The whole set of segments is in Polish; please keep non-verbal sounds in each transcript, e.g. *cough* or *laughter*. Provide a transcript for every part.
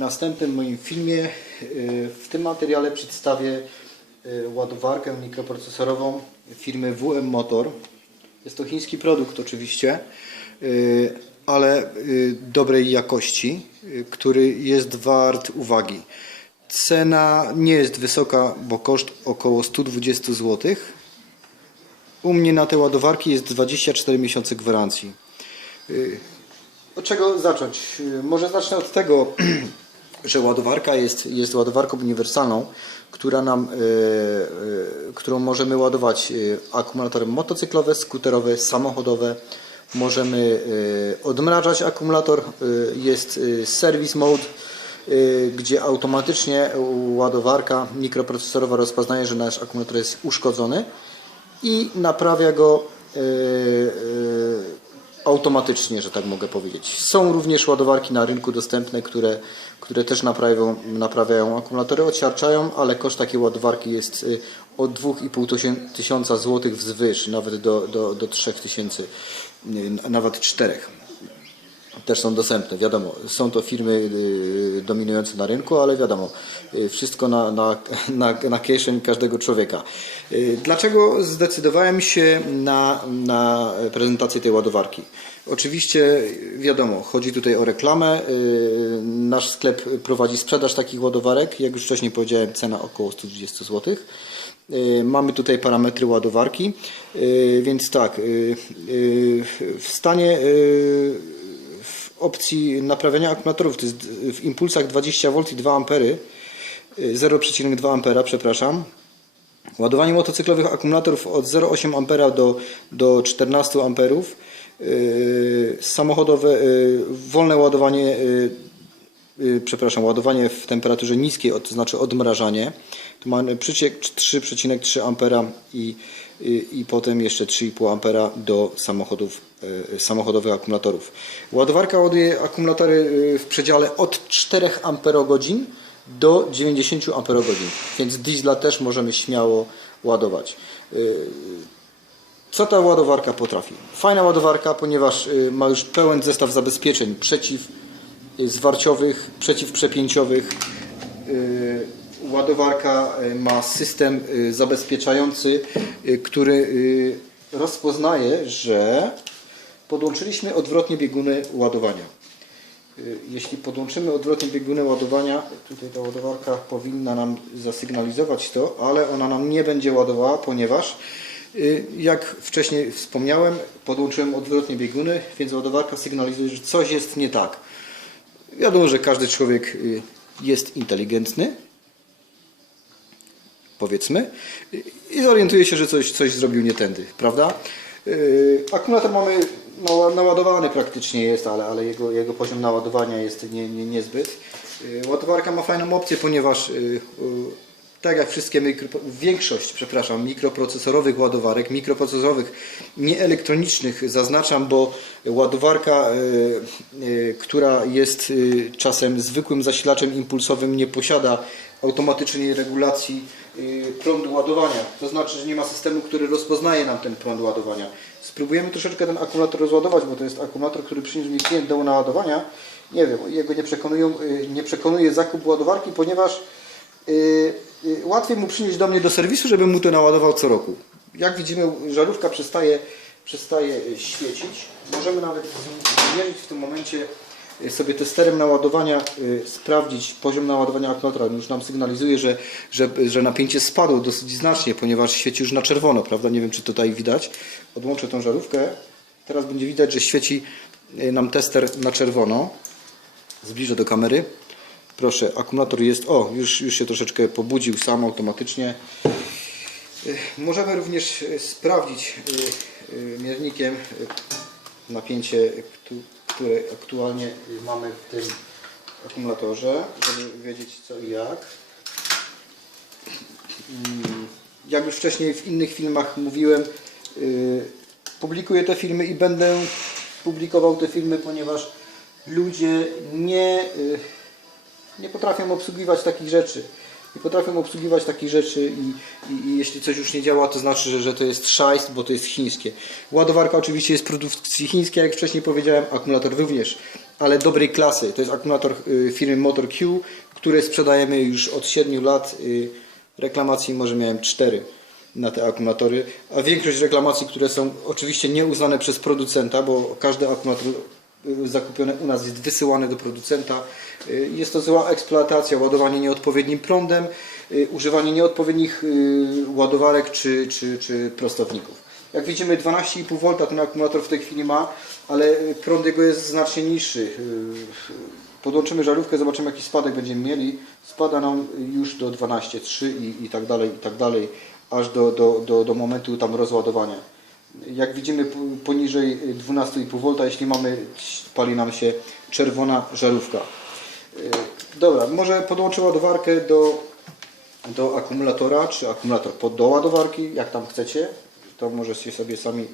następnym moim filmie, y, w tym materiale przedstawię y, ładowarkę mikroprocesorową firmy WM Motor. Jest to chiński produkt oczywiście, y, ale dobrej jakości, który jest wart uwagi. Cena nie jest wysoka, bo koszt około 120 zł. U mnie na te ładowarki jest 24 miesiące gwarancji. Od czego zacząć? Może zacznę od tego, *clears throat* że ładowarka jest, jest ładowarką uniwersalną, która nam, y, y, którą możemy ładować y, akumulatory motocyklowe, skuterowe, samochodowe. Możemy odmrażać akumulator. Jest service mode, gdzie automatycznie ładowarka mikroprocesorowa rozpoznaje, że nasz akumulator jest uszkodzony i naprawia go automatycznie, że tak mogę powiedzieć. Są również ładowarki na rynku dostępne, które, które też naprawiają, naprawiają akumulatory, odsiarczają, ale koszt takiej ładowarki jest y, od 2,5 tysię- tysiąca złotych wzwyż, nawet do, do, do 3 tysięcy, y, nawet 4 też są dostępne. Wiadomo, są to firmy y, dominujące na rynku, ale wiadomo, y, wszystko na, na, na, na kieszeń każdego człowieka. Y, Dlaczego zdecydowałem się na, na prezentację tej ładowarki? Oczywiście, wiadomo, chodzi tutaj o reklamę. Nasz sklep prowadzi sprzedaż takich ładowarek. Jak już wcześniej powiedziałem, cena około 120 zł. Mamy tutaj parametry ładowarki, więc tak, w stanie opcji naprawiania akumulatorów, to jest w impulsach 20V i 2 A, y, 0,2 A, przepraszam. Ładowanie motocyklowych akumulatorów od 0,8 A do, do 14 A. Yy, samochodowe, yy, wolne ładowanie, przepraszam, ładowanie w temperaturze niskiej, to znaczy odmrażanie. Tu mamy przyciek 3,3 A i, i, i potem jeszcze 3,5 A do samochodów, yy, samochodowych akumulatorów. Ładowarka ładuje akumulatory yy, w przedziale od 4 Ah do 90 Ah, więc diesla też możemy śmiało ładować. Co ta ładowarka potrafi? Fajna ładowarka, ponieważ y, ma już pełen zestaw zabezpieczeń przeciwzwarciowych, przeciwprzepięciowych. Ładowarka y, ma system y, zabezpieczający, y, który rozpoznaje, że podłączyliśmy odwrotnie bieguny ładowania. Jeśli podłączymy odwrotnie bieguny ładowania, tutaj ta ładowarka powinna nam zasygnalizować to, ale ona nam nie będzie ładowała, ponieważ jak wcześniej wspomniałem, podłączyłem odwrotnie bieguny, więc ładowarka sygnalizuje, że coś jest nie tak. Wiadomo, że każdy człowiek jest inteligentny, powiedzmy, i zorientuje się, że coś, coś zrobił nie tędy, prawda? Yy, Akumulator mamy nała- naładowany praktycznie jest, ale, ale jego, jego poziom naładowania jest nie, nie, niezbyt. Yy, Ładowarka ma fajną opcję, ponieważ yy, tak jak wszystkie mikro, większość, przepraszam, mikroprocesorowych ładowarek, mikroprocesorowych nieelektronicznych zaznaczam, bo ładowarka, yy, yy, która jest yy, czasem zwykłym zasilaczem impulsowym nie posiada automatycznej regulacji yy, prądu ładowania. To znaczy, że nie ma systemu, który rozpoznaje nam ten prąd ładowania. Spróbujemy troszeczkę ten akumulator rozładować, bo to jest akumulator, który przyniósł mi klient do naładowania. Nie wiem, jego nie, przekonują, yy, nie przekonuje zakup ładowarki, ponieważ łatwiej mu przynieść do mnie do serwisu, żebym mu to naładował co roku. Jak widzimy, żarówka przestaje, przestaje yy, świecić. Możemy nawet zmierzyć w tym momencie yy, sobie testerem naładowania, sprawdzić poziom naładowania akumulatora. Już nam sygnalizuje, że, że, że napięcie spadło dosyć znacznie, ponieważ świeci już na czerwono, prawda? Nie wiem, czy tutaj widać. Odłączę tą żarówkę. Teraz będzie widać, że świeci nam tester na czerwono. Zbliżę do kamery. Proszę, akumulator jest, o, już, już się troszeczkę pobudził sam automatycznie. Y, Możemy również y, sprawdzić y, miernikiem napięcie, któ- które aktualnie mamy w tym akumulatorze, żeby wiedzieć co i jak. Mm, Jak już wcześniej w innych filmach mówiłem, publikuję te filmy i będę publikował te filmy, ponieważ ludzie nie, nie potrafią obsługiwać takich rzeczy. Nie potrafią obsługiwać takich rzeczy i, i, i jeśli coś już nie działa, to znaczy, że, że to jest szajst, bo to jest chińskie. Ładowarka oczywiście jest produkcji chińskiej, jak wcześniej powiedziałem, akumulator również. ale dobrej klasy. To jest akumulator y, firmy Motor Q, sprzedajemy już od 7 lat. Y, Reklamacji może miałem 4 na te akumulatory, a większość reklamacji, które są oczywiście nieuznane przez producenta, bo każdy akumulator y, zakupiony u nas jest wysyłany do producenta. Y, Jest to zła eksploatacja, ładowanie nieodpowiednim prądem, y, używanie nieodpowiednich ładowarek czy, czy, czy prostowników. Jak widzimy 12,5 V ten akumulator w tej chwili ma, ale prąd jego jest znacznie niższy. Podłączymy żarówkę, zobaczymy jaki spadek będziemy mieli. Spada nam już do 12,3 i, i tak dalej, i tak dalej, aż do, do, do, do momentu tam rozładowania. Jak widzimy poniżej 12,5 V, jeśli mamy, pali nam się czerwona żarówka. Y, Dobra, może podłączę ładowarkę do, do akumulatora, czy akumulator pod do ładowarki, jak tam chcecie. To możecie sobie sami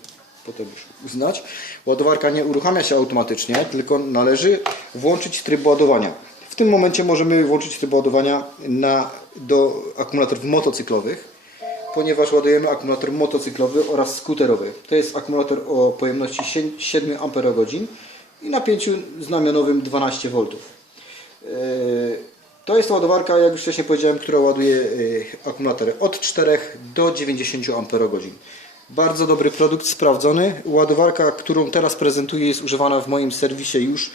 potem już uznać. Ładowarka nie uruchamia się automatycznie, tylko należy włączyć tryb ładowania. W tym momencie możemy włączyć tryb ładowania na, do akumulatorów motocyklowych, ponieważ ładujemy akumulator motocyklowy oraz skuterowy. To jest akumulator o pojemności sie- 7 Ah i napięciu znamionowym 12 V. Yy, To jest ładowarka, jak już wcześniej powiedziałem, która ładuje yy, akumulatory od 4 do 90 Ah. Bardzo dobry produkt, sprawdzony. Ładowarka, którą teraz prezentuję, jest używana w moim serwisie już,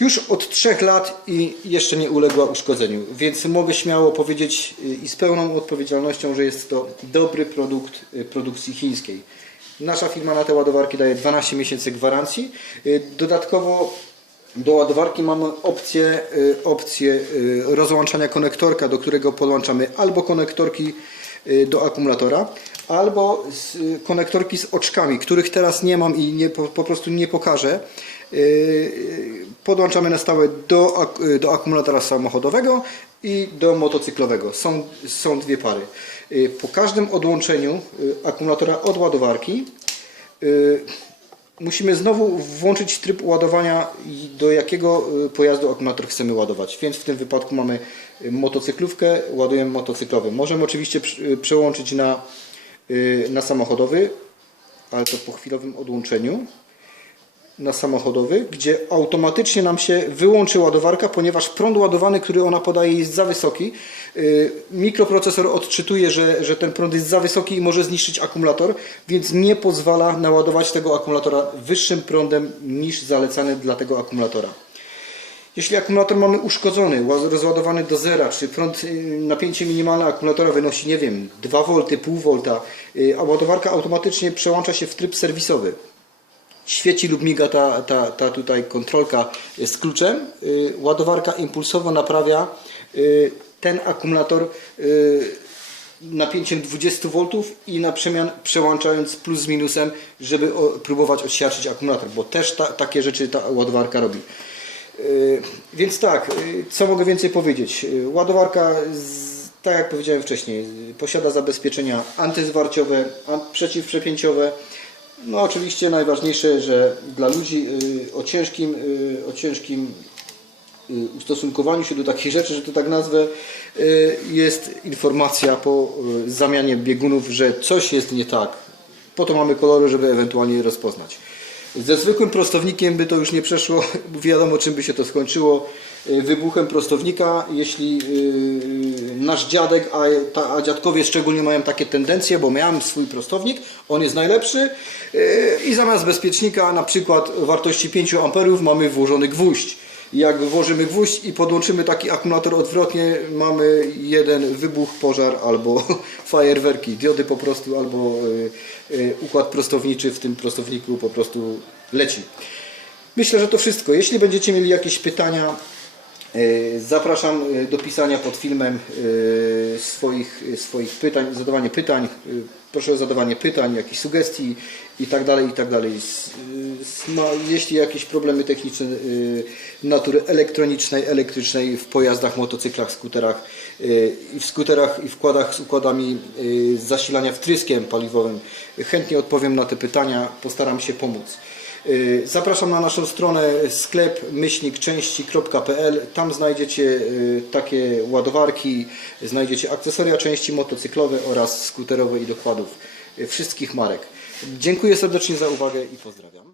już od 3 lat i jeszcze nie uległa uszkodzeniu. Więc mogę śmiało powiedzieć yy, i z pełną odpowiedzialnością, że jest to dobry produkt yy, produkcji chińskiej. Nasza firma na te ładowarki daje 12 miesięcy gwarancji. Yy, Dodatkowo do ładowarki mamy opcję, y, opcję y, rozłączania konektorka, do którego podłączamy albo konektorki y, do akumulatora, albo z, y, konektorki z oczkami, których teraz nie mam i nie, po, po prostu nie pokażę. Y, y, Podłączamy na stałe do, do akumulatora samochodowego i do motocyklowego. Są, są dwie pary. Y, Po każdym odłączeniu akumulatora od ładowarki musimy znowu włączyć tryb ładowania do jakiego pojazdu akumulator chcemy ładować. Więc w tym wypadku mamy motocyklówkę, ładujemy motocyklowy. Możemy oczywiście przełączyć na, na samochodowy, ale to po chwilowym odłączeniu na samochodowy, gdzie automatycznie nam się wyłączy ładowarka, ponieważ prąd ładowany, który ona podaje jest za wysoki. Yy, Mikroprocesor odczytuje, że, że ten prąd jest za wysoki i może zniszczyć akumulator, więc nie pozwala naładować tego akumulatora wyższym prądem niż zalecany dla tego akumulatora. Jeśli akumulator mamy uszkodzony, ła- rozładowany do zera, czy prąd, y, napięcie minimalne akumulatora wynosi, nie wiem, 2 V, 0,5 V, y, a ładowarka automatycznie przełącza się w tryb serwisowy świeci lub miga ta, ta, ta tutaj kontrolka z kluczem. Y, Ładowarka impulsowo naprawia y, ten akumulator y, napięciem 20 V i na przemian przełączając plus z minusem, żeby próbować odsiarczyć akumulator, bo też ta, takie rzeczy ta ładowarka robi. Więc tak, co mogę więcej powiedzieć? Ładowarka, tak jak powiedziałem wcześniej, posiada zabezpieczenia antyzwarciowe, an- przeciwprzepięciowe. No oczywiście najważniejsze, że dla ludzi y, o ciężkim, y, o ciężkim y, ustosunkowaniu się do takich rzeczy, że to tak nazwę, jest informacja po zamianie biegunów, że coś jest nie tak. Po to mamy kolory, żeby ewentualnie je rozpoznać. Ze zwykłym prostownikiem by to już nie przeszło, wiadomo czym by się to skończyło. Y, Wybuchem prostownika, jeśli y, nasz dziadek, a, ta, a dziadkowie szczególnie mają takie tendencje, bo miałem swój prostownik, on jest najlepszy y, i zamiast bezpiecznika na przykład wartości 5 amperów mamy włożony gwóźdź. Jak włożymy gwóźdź i podłączymy taki akumulator odwrotnie, mamy jeden wybuch, pożar albo *laughs* fajerwerki, diody po prostu, albo y, y, układ prostowniczy w tym prostowniku po prostu leci. Myślę, że to wszystko. Jeśli będziecie mieli jakieś pytania, zapraszam y, do pisania pod filmem y, swoich, swoich pytań, zadawanie pytań. Proszę o zadawanie pytań, jakichś sugestii i tak dalej, i tak Jeśli jakieś problemy techniczne natury elektronicznej, elektrycznej w pojazdach, motocyklach, skuterach i w skuterach i wkładach z układami zasilania wtryskiem paliwowym, chętnie odpowiem na te pytania, postaram się pomóc. Y, Zapraszam na naszą stronę sklep myślnikczęści.pl. Tam znajdziecie y, takie ładowarki, znajdziecie akcesoria części motocyklowe oraz skuterowe i dokładów y, wszystkich marek. Dziękuję serdecznie za uwagę i pozdrawiam.